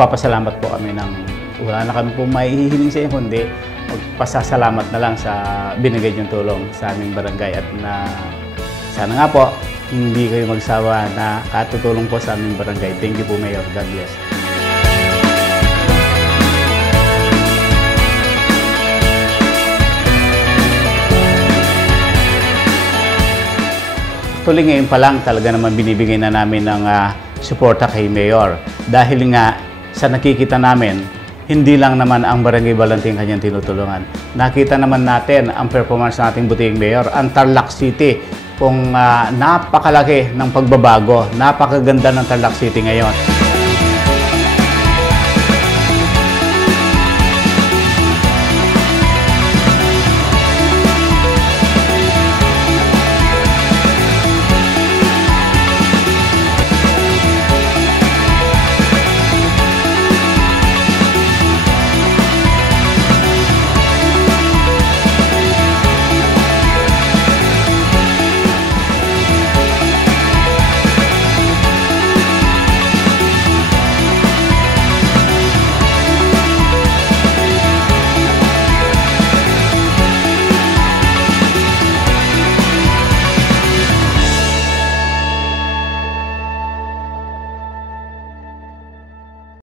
Nagpapasalamat po kami ng wala na kami po maihihiling sa inyo, kundi magpasasalamat na lang sa binigay niyong tulong sa aming barangay at na sana nga po hindi kayo magsawa na katutulong po sa aming barangay. Thank you po, Mayor. God bless. Actually ngayon pa lang talaga naman binibigay na namin ng suporta kay Mayor. Dahil nga sa nakikita namin, hindi lang naman ang Barangay Balanting kanyang tinutulungan. Nakita naman natin ang performance ng ating butihing Mayor, ang Tarlac City, kung napakalaki ng pagbabago, napakaganda ng Tarlac City ngayon.